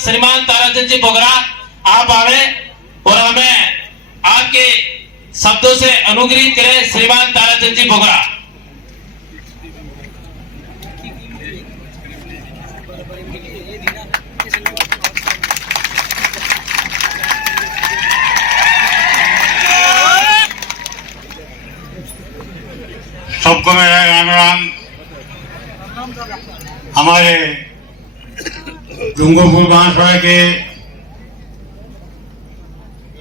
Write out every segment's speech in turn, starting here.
श्रीमान ताराचंद जी बोगरा आप आवे और हमें आपके शब्दों से अनुग्रहित करें। श्रीमान ताराचंद जी बोगरा। सबको मेरा राम राम। हमारे डूंगरपुर बांसवाड़ा के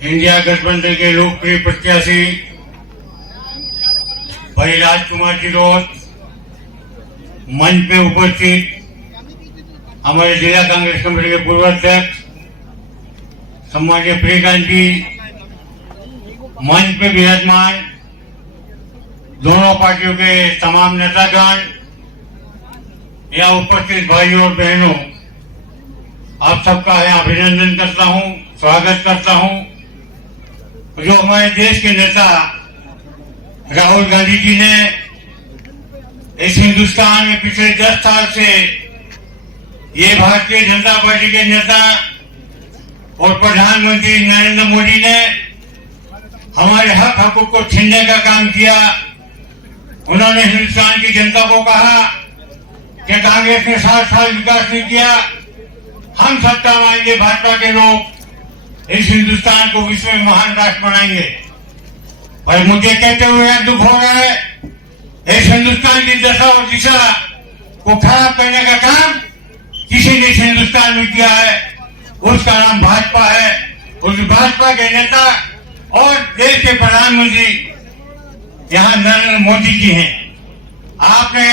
इंडिया गठबंधन के लोकप्रिय प्रत्याशी भाई राजकुमार जी रोत, मंच पे उपस्थित हमारे जिला कांग्रेस कमेटी के पूर्व अध्यक्ष सम्माननीय प्रियकांत जी, मंच पे विराजमान दोनों पार्टियों के तमाम नेतागण, यहाँ उपस्थित भाइयों और बहनों, आप सबका यहाँ अभिनंदन करता हूँ, स्वागत करता हूँ। जो हमारे देश के नेता राहुल गांधी जी ने इस हिंदुस्तान में पिछले 10 साल से ये भारतीय जनता पार्टी के नेता और प्रधानमंत्री नरेंद्र मोदी ने हमारे हक हकूक को छीनने का काम किया। उन्होंने हिंदुस्तान की जनता को कहा कि कांग्रेस ने 7 साल विकास नहीं किया, हम सत्ता में आएंगे, भाजपा के लोग इस हिंदुस्तान को विश्व में महान राष्ट्र बनाएंगे। पर मुझे कहते हुए दुख हो रहा है, इस हिंदुस्तान की दशा और दिशा को खराब करने का काम किसी ने इस हिंदुस्तान में किया है, उसका नाम भाजपा है। उस भाजपा के नेता और देश के प्रधानमंत्री यहाँ नरेंद्र मोदी जी हैं। आपने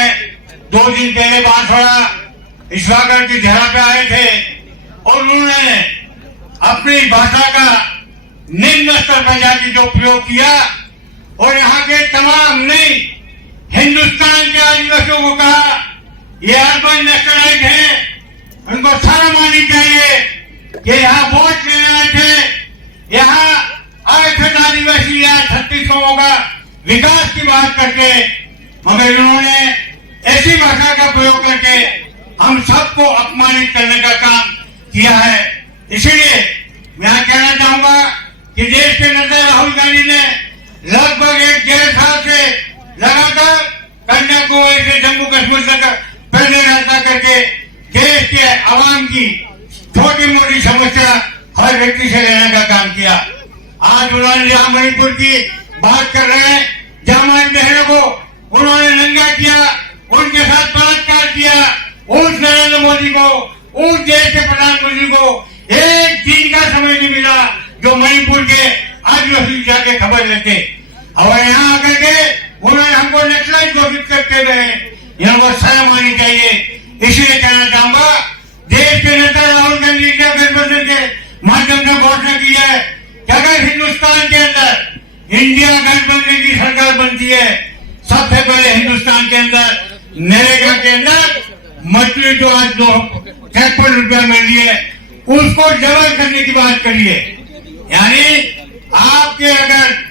2 दिन पहले बांसवाड़ा ईश्वरगढ़ की धरा पे आए थे और उन्होंने अपनी भाषा का निम्न स्तर पर जाकर जो प्रयोग किया और यहाँ के तमाम नहीं हिंदुस्तान के आदिवासियों को कहा ये अर्बन नेशनलाइट है, उनको शर्म आनी चाहिए कि यहाँ वोट लेने आए थे, यहाँ आए थे आदिवासी, यहाँ 36 का विकास की बात करके, मगर इन्होंने ऐसी भाषा का प्रयोग करके हम सबको अपमानित करने का काम किया है। इसीलिए मैं यहाँ कहना चाहूंगा कि देश के नेता राहुल गांधी ने लगभग 1.5 साल से लगातार कन्याकुमारी से जम्मू कश्मीर तक पैदल यात्रा करके देश के आवाम की छोटी मोटी समस्या हर व्यक्ति से लेने का काम किया। आज उन्होंने जहां मणिपुर की बात कर रहे हैं, जहां हमारी बहनों को उन्होंने नंगा किया, उनके साथ बलात्कार किया, उस नरेंद्र मोदी को, उस देश के प्रधानमंत्री को एक दिन का समय नहीं मिला जो मणिपुर के आदिवासी जाके खबर लेते। और यहाँ आकर के उन्होंने हमको नक्सलाइट घोषित करके गए, इनको शर्म आनी चाहिए। इसलिए कहना चाहूंगा, देश के नेता राहुल गांधी के गठबंधन के माध्यम से घोषणा की है कि अगर हिंदुस्तान के अंदर इंडिया गठबंधन की सरकार बनती है, सबसे पहले हिंदुस्तान के अंदर नरेगा के अंदर मजदूरी जो आज 53 रुपया मिल रही है उसको डबल करने की बात करिए। यानी आपके अगर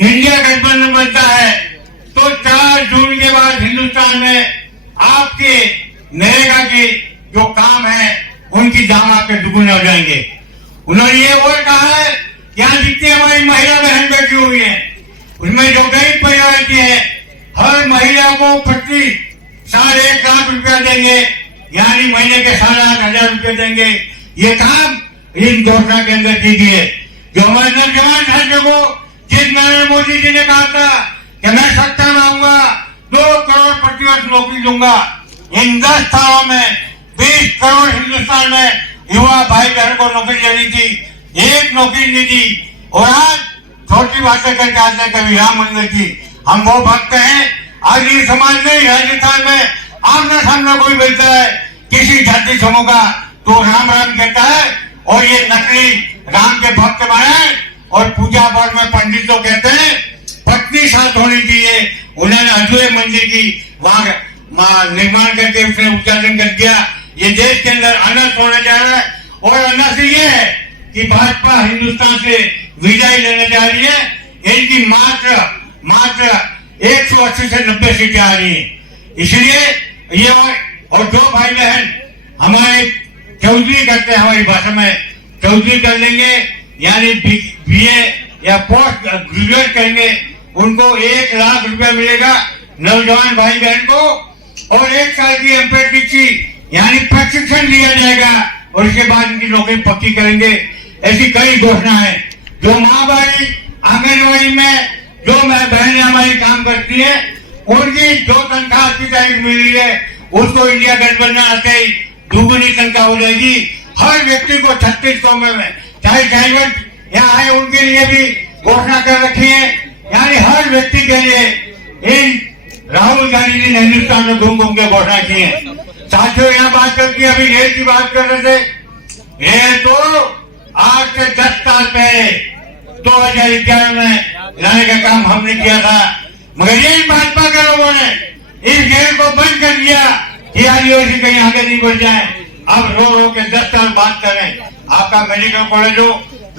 इंडिया गठबंधन बनता है तो 4 जून के बाद हिंदुस्तान में आपके नरेगा के जो काम है उनकी दाम आपके दुगुने हो जाएंगे। उन्होंने ये और कहा है, यहाँ जितनी हमारी महिला बहन बैठी हुई है उसमें जो गरीब परिवार की है हर महिला को प्रति 1.5 लाख रुपया देंगे, यानी महीने के 7,500 रुपये देंगे। ये काम इन घोषणा के अंदर की गई है। जो हमारे नौजवान साथियों को जिस नरेंद्र मोदी जी ने कहा था कि मैं सत्ता में आऊंगा 2 करोड़ प्रतिवर्ष नौकरी दूंगा, इन 10 सालों में 20 करोड़ हिंदुस्तान में युवा भाई बहन को नौकरी देनी थी, एक नौकरी नहीं दी। और आज छोटी बातें करके आते हैं कभी राम मंदिर की, हम वो भक्त हैं। आज ये समाज में राजस्थान में आमना सामना कोई मिलता है किसी जाति समूह का तो राम राम कहता है और ये नकली राम के भक्त बनाए और पूजा पाठ में पंडित तो कहते हैं पत्नी साथ होनी चाहिए। उन्होंने अधूरे मंदिर की वहां निर्माण करके उसने उद्घाटन कर दिया। ये देश के अंदर अनर्थ होने जा रहा है और अनर्थ ये है कि भाजपा हिंदुस्तान से विदाई लेने जा रही है। इनकी मात्र 180 से 90 सीटें आ रही है। इसलिए ये और जो भाई बहन हमारे चौधरी करते हैं, हमारी भाषा में चौधरी कर लेंगे, यानी बीए या पोस्ट ग्रेजुएट करेंगे, उनको 1 लाख रुपया मिलेगा नौजवान भाई बहन को, और 1 साल की एम्प्रेंटिसशिप यानी प्रशिक्षण दिया जाएगा, और इसके बाद उनकी नौकरी पक्की करेंगे। ऐसी कई घोषणा है। जो माँ भाई आंगनबाड़ी में जो बहनें हमारी काम करती है, उनकी जो तनख्वाह की तारीख मिल रही है, उसको इंडिया गठबंधन आते ही दुगुनी तनख्वाह हो जाएगी। हर व्यक्ति को 3600 में, चाहे ड्राइवर यहाँ आए उनके लिए भी घोषणा कर रखी है, यानी हर व्यक्ति के लिए इन राहुल गांधी जी ने हिंदुस्तान में घूम घूम के घोषणा की है। साथियों, यहाँ बात करती अभी रेल की बात कर रहे थे। रेल तो आज से 10 साल पहले 2011 में लाने का काम हमने किया था, मगर ये भाजपा के लोगों ने इस रेल को बंद कर दिया कि आदिवासी कहीं आगे नहीं बढ़ जाए। अब रो रो के 10 साल बात करें। आपका मेडिकल कॉलेज हो,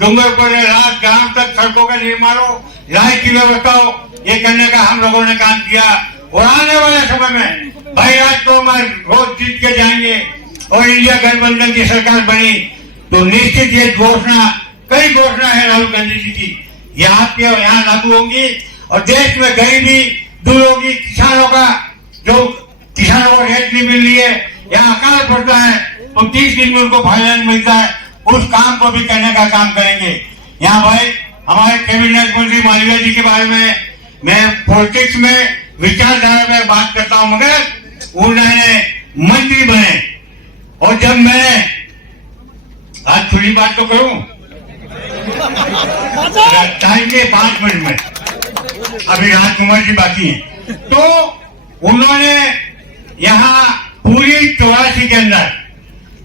डूंगरपुर रात गांव तक सड़कों का निर्माण हो, लाइट की व्यवस्था हो, ये करने का हम लोगों ने काम किया। और आने वाले समय में भाई राजकुमार रोज जीत के जाएंगे और इंडिया गठबंधन की सरकार बनी तो निश्चित ये घोषणा, कई घोषणा है राहुल गांधी जी की, ये आपके यहाँ लागू होंगी और देश में गरीबी दूर होगी। किसानों का जो किसानों को रेट नहीं मिल रही है, यहाँ अकाल पड़ता है तो 30 दिन में उनको फाइनेंस मिलता है, उस काम को भी करने का काम करेंगे। यहाँ भाई हमारे कैबिनेट मंत्री मालवीय जी के बारे में मैं पॉलिटिक्स में विचारधारा में बात करता हूँ, मगर उन्होंने मंत्री बने और जब मैं आज खुली बात तो करूं टाइम के 5 मिनट में, अभी राजकुमार जी बाकी हैं, तो उन्होंने यहाँ पूरी 84 के अंदर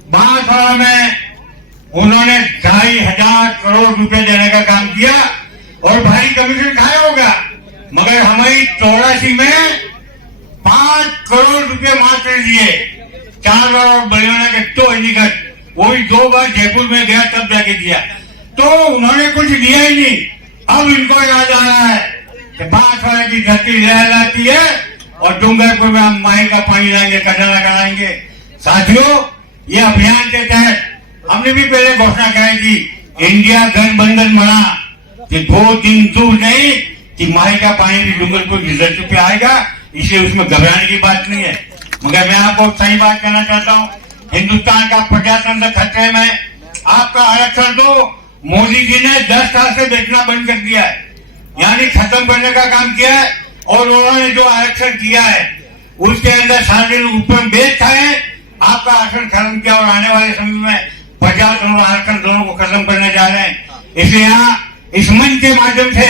बांसवाड़ा में उन्होंने 2,500 करोड़ रुपए देने का काम किया और भारी कमीशन खाया होगा, मगर हमारी 84 में 5 करोड़ रुपए मात्र दिए। 4 बार और बलियाना के तो निकट, वही 2 बार जयपुर में गया तब जाके दिया, तो उन्होंने कुछ दिया ही नहीं। अब इनको याद आ रहा है कि बांसवाड़ा की धरती लहराती है और डूंगरपुर में हम माई का पानी लाएंगे, कचरा लगाएंगे। साथियों, ये अभियान के तहत हमने भी पहले घोषणा कराई थी, इंडिया गठबंधन बना कि 2 दिन दूर नहीं कि माई का पानी भी डूंगरपुर की धरती पे आएगा, इसलिए उसमें घबराने की बात नहीं है। मगर मैं आपको सही बात कहना चाहता हूँ, हिंदुस्तान का प्रजातंत्र खतरे में। आपका आरक्षण तो मोदी जी ने 10 साल से बेचना बंद कर दिया है, यानी खत्म करने का काम किया है, और उन्होंने जो आरक्षण किया है उसके अंदर सार्वजनिक ऊपर बेच खाए, आपका आरक्षण खत्म किया और आने वाले समय में 50 और आरक्षण दोनों को खत्म करने जा रहे हैं। इसलिए यहाँ इस मंच के माध्यम से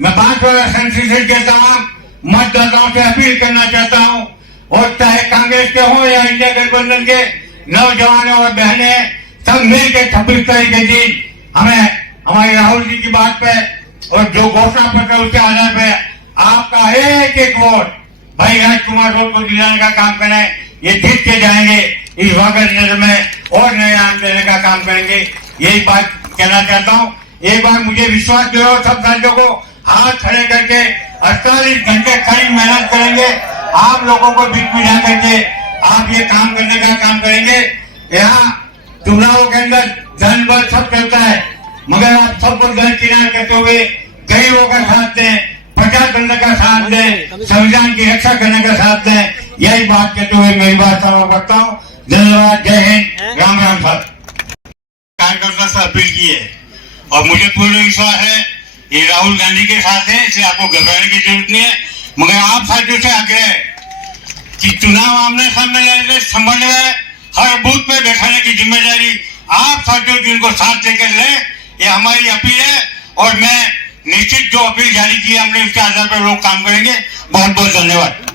मैं बांसवाड़ा संसदीय के तमाम मतदाताओं से अपील करना चाहता हूँ, और चाहे कांग्रेस के हों या इंडिया गठबंधन के नौजवानों और बहनें सब मिलकर 26 तारीख के दिन हमें हमारे राहुल जी की बात पे और जो घोषणा पत्र उसके आधार पे आपका एक वोट भाई राजकुमार रोड को दिलाने का काम करें। ये जीत के जाएंगे, इस वागर नगर में और नए आम देने का काम करेंगे। यही बात कहना चाहता हूँ। एक बार मुझे विश्वास दिलाओ, सब साथियों को हाथ खड़े करके 48 घंटे कड़ी मेहनत करेंगे, आम लोगों को बीच में जा करके आप ये काम करने का काम करेंगे। यहाँ चुनाव के अंदर धन बल सब चलता है, मगर आप सबको धन किनार करते हुए गरीबों का साथ दें, प्रजातंत्र का साथ दें, संविधान की रक्षा करने का साथ दें। यही बात कहते हुए मेरी बात समाप्त करता हूँ। धन्यवाद, जय हिंद, राम राम। साहब कार्यकर्ता से अपील की है और मुझे पूर्ण विश्वास है ये राहुल गांधी के साथ है, इसलिए आपको घबराने की जरूरत नहीं है। मगर आप साथियों से आग्रह है कि चुनाव आमने सामने लड़ने संभलने में हर बूथ पे बैठाने की जिम्मेदारी आप साथियों की उनको साथ लेकर लें, ये हमारी अपील है। और मैं निश्चित जो अपील जारी की है हमने उसके आधार पर लोग काम करेंगे। बहुत बहुत धन्यवाद।